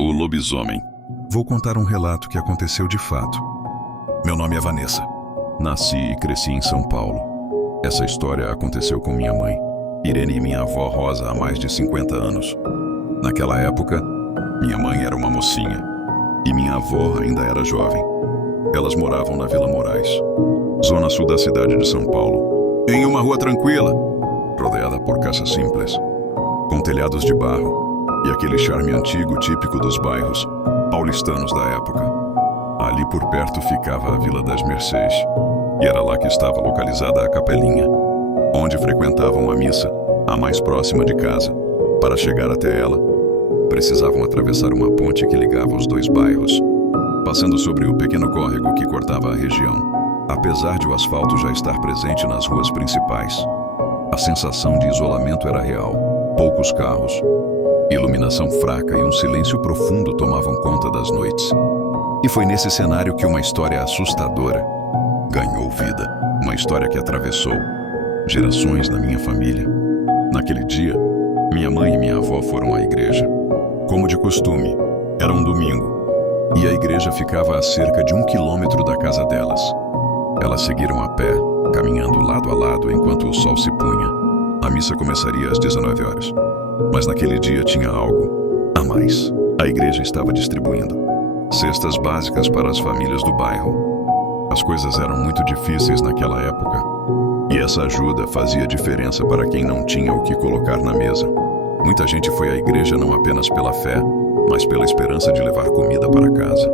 O lobisomem. Vou contar um relato que aconteceu de fato. Meu nome é Vanessa. Nasci e cresci em São Paulo. Essa história aconteceu com minha mãe, Irene, e minha avó Rosa há mais de 50 anos. Naquela época, minha mãe era uma mocinha e minha avó ainda era jovem. Elas moravam na Vila Moraes, zona sul da cidade de São Paulo, em uma rua tranquila, rodeada por casas simples, com telhados de barro e aquele charme antigo típico dos bairros paulistanos da época. Ali por perto ficava a Vila das Mercês, e era lá que estava localizada a capelinha, onde frequentavam a missa, a mais próxima de casa. Para chegar até ela, precisavam atravessar uma ponte que ligava os dois bairros, passando sobre o pequeno córrego que cortava a região. Apesar de o asfalto já estar presente nas ruas principais, a sensação de isolamento era real. Poucos carros, iluminação fraca e um silêncio profundo tomavam conta das noites. E foi nesse cenário que uma história assustadora ganhou vida. Uma história que atravessou gerações na minha família. Naquele dia, minha mãe e minha avó foram à igreja. Como de costume, era um domingo, e a igreja ficava a cerca de 1 quilômetro da casa delas. Elas seguiram a pé, caminhando lado a lado enquanto o sol se punha. A missa começaria às 19 horas. Mas naquele dia tinha algo a mais. A igreja estava distribuindo cestas básicas para as famílias do bairro. As coisas eram muito difíceis naquela época, e essa ajuda fazia diferença para quem não tinha o que colocar na mesa. Muita gente foi à igreja não apenas pela fé, mas pela esperança de levar comida para casa.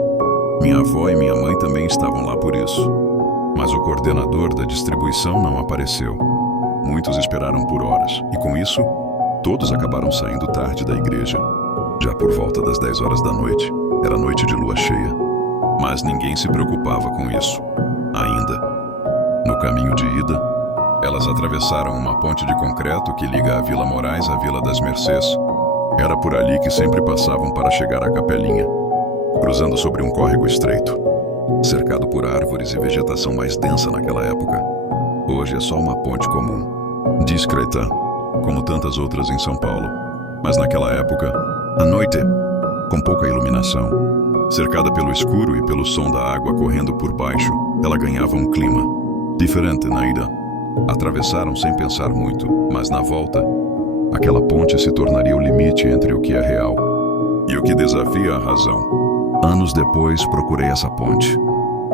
Minha avó e minha mãe também estavam lá por isso. Mas o coordenador da distribuição não apareceu. Muitos esperaram por horas, e com isso, todos acabaram saindo tarde da igreja. Já por volta das 10 horas da noite, era noite de lua cheia. Mas ninguém se preocupava com isso, ainda. No caminho de ida, elas atravessaram uma ponte de concreto que liga a Vila Moraes à Vila das Mercês. Era por ali que sempre passavam para chegar à capelinha, cruzando sobre um córrego estreito, cercado por árvores e vegetação mais densa naquela época. Hoje é só uma ponte comum, discreta, como tantas outras em São Paulo. Mas naquela época, à noite, com pouca iluminação, cercada pelo escuro e pelo som da água correndo por baixo, ela ganhava um clima diferente na ida. Atravessaram sem pensar muito, mas na volta, aquela ponte se tornaria o limite entre o que é real e o que desafia a razão. Anos depois, procurei essa ponte.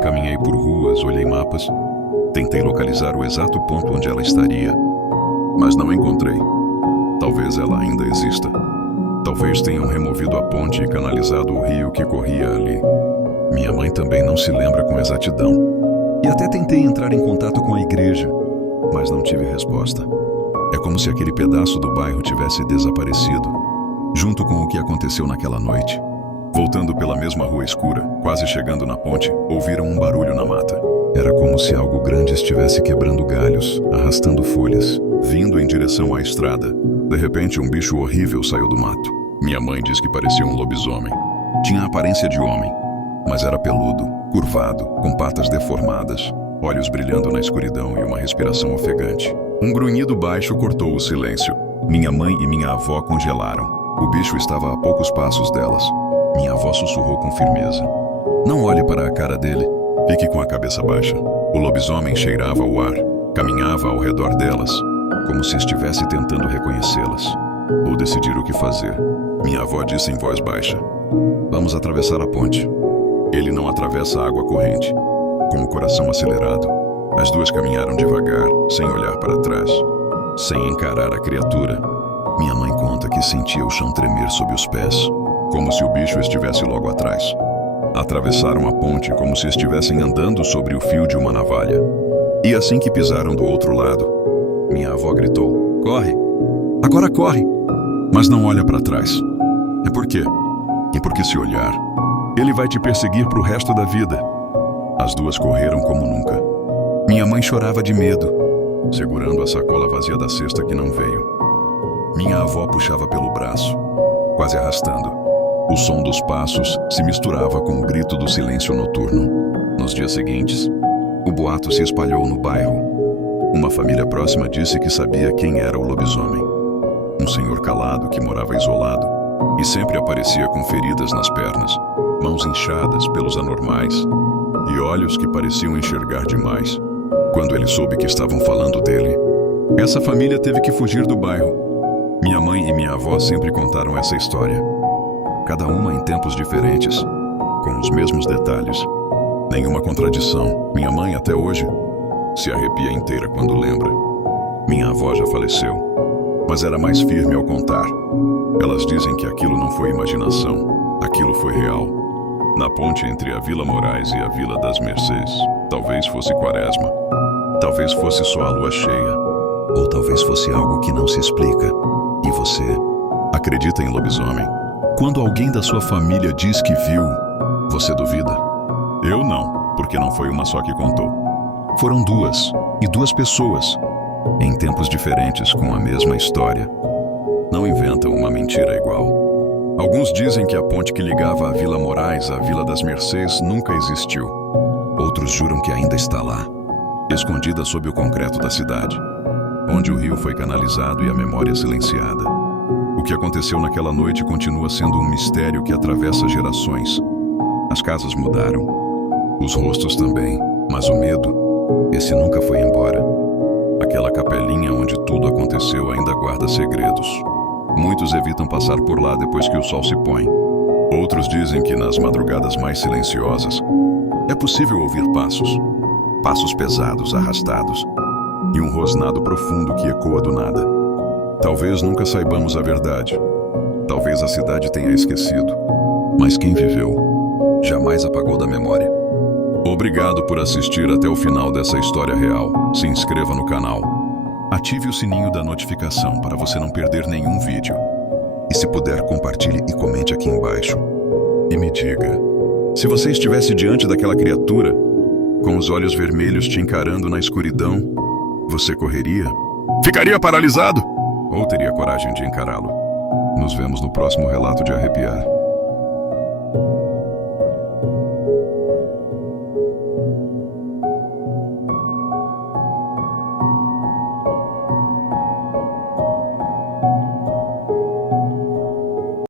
Caminhei por ruas, olhei mapas, tentei localizar o exato ponto onde ela estaria, mas não encontrei. Talvez ela ainda exista. Talvez tenham removido a ponte e canalizado o rio que corria ali. Minha mãe também não se lembra com exatidão. E até tentei entrar em contato com a igreja, mas não tive resposta. É como se aquele pedaço do bairro tivesse desaparecido, junto com o que aconteceu naquela noite. Voltando pela mesma rua escura, quase chegando na ponte, ouviram um barulho na mata. Era como se algo grande estivesse quebrando galhos, arrastando folhas, vindo em direção à estrada. De repente, um bicho horrível saiu do mato. Minha mãe diz que parecia um lobisomem. Tinha a aparência de homem, mas era peludo, curvado, com patas deformadas, olhos brilhando na escuridão e uma respiração ofegante. Um grunhido baixo cortou o silêncio. Minha mãe e minha avó congelaram. O bicho estava a poucos passos delas. Minha avó sussurrou com firmeza: "Não olhe para a cara dele. Fique com a cabeça baixa." O lobisomem cheirava o ar, caminhava ao redor delas, como se estivesse tentando reconhecê-las ou decidir o que fazer. Minha avó disse em voz baixa: "Vamos atravessar a ponte." Ele não atravessa a água corrente. Com o coração acelerado, as duas caminharam devagar, sem olhar para trás, sem encarar a criatura. Minha mãe conta que sentia o chão tremer sob os pés, como se o bicho estivesse logo atrás. Atravessaram a ponte como se estivessem andando sobre o fio de uma navalha. E assim que pisaram do outro lado, minha avó gritou: "Corre! Agora corre!" Mas não olha para trás. É por quê? E porque se olhar, ele vai te perseguir pro resto da vida. As duas correram como nunca. Minha mãe chorava de medo, segurando a sacola vazia da cesta que não veio. Minha avó puxava pelo braço, quase arrastando. O som dos passos se misturava com o grito do silêncio noturno. Nos dias seguintes, o boato se espalhou no bairro. Uma família próxima disse que sabia quem era o lobisomem. Um senhor calado que morava isolado, E sempre aparecia com feridas nas pernas, mãos inchadas pelos anormais e olhos que pareciam enxergar demais. Quando ele soube que estavam falando dele, essa família teve que fugir do bairro. Minha mãe e minha avó sempre contaram essa história, cada uma em tempos diferentes, com os mesmos detalhes. Nenhuma contradição. Minha mãe, até hoje, se arrepia inteira quando lembra. Minha avó já faleceu, mas era mais firme ao contar. Elas dizem que aquilo não foi imaginação, aquilo foi real. Na ponte entre a Vila Moraes e a Vila das Mercês, talvez fosse quaresma, talvez fosse só a lua cheia, ou talvez fosse algo que não se explica. E você acredita em lobisomem? Quando alguém da sua família diz que viu, você duvida? Eu não, porque não foi uma só que contou. Foram duas, e duas pessoas, em tempos diferentes com a mesma história. Não inventam uma mentira igual. Alguns dizem que a ponte que ligava a Vila Moraes à Vila das Mercês nunca existiu. Outros juram que ainda está lá, escondida sob o concreto da cidade, onde o rio foi canalizado e a memória silenciada. O que aconteceu naquela noite continua sendo um mistério que atravessa gerações. As casas mudaram, os rostos também, mas o medo, esse nunca foi embora. Aquela capelinha onde tudo aconteceu ainda guarda segredos. Muitos evitam passar por lá depois que o sol se põe. Outros dizem que nas madrugadas mais silenciosas é possível ouvir passos pesados, arrastados, e um rosnado profundo que ecoa do nada. Talvez nunca saibamos a verdade. Talvez a cidade tenha esquecido. Mas quem viveu jamais apagou da memória. Obrigado por assistir até o final dessa história real. Se inscreva no canal. Ative o sininho da notificação para você não perder nenhum vídeo. E se puder, compartilhe e comente aqui embaixo. E me diga, se você estivesse diante daquela criatura, com os olhos vermelhos te encarando na escuridão, você correria? Ficaria paralisado? Ou teria coragem de encará-lo? Nos vemos no próximo relato de arrepiar.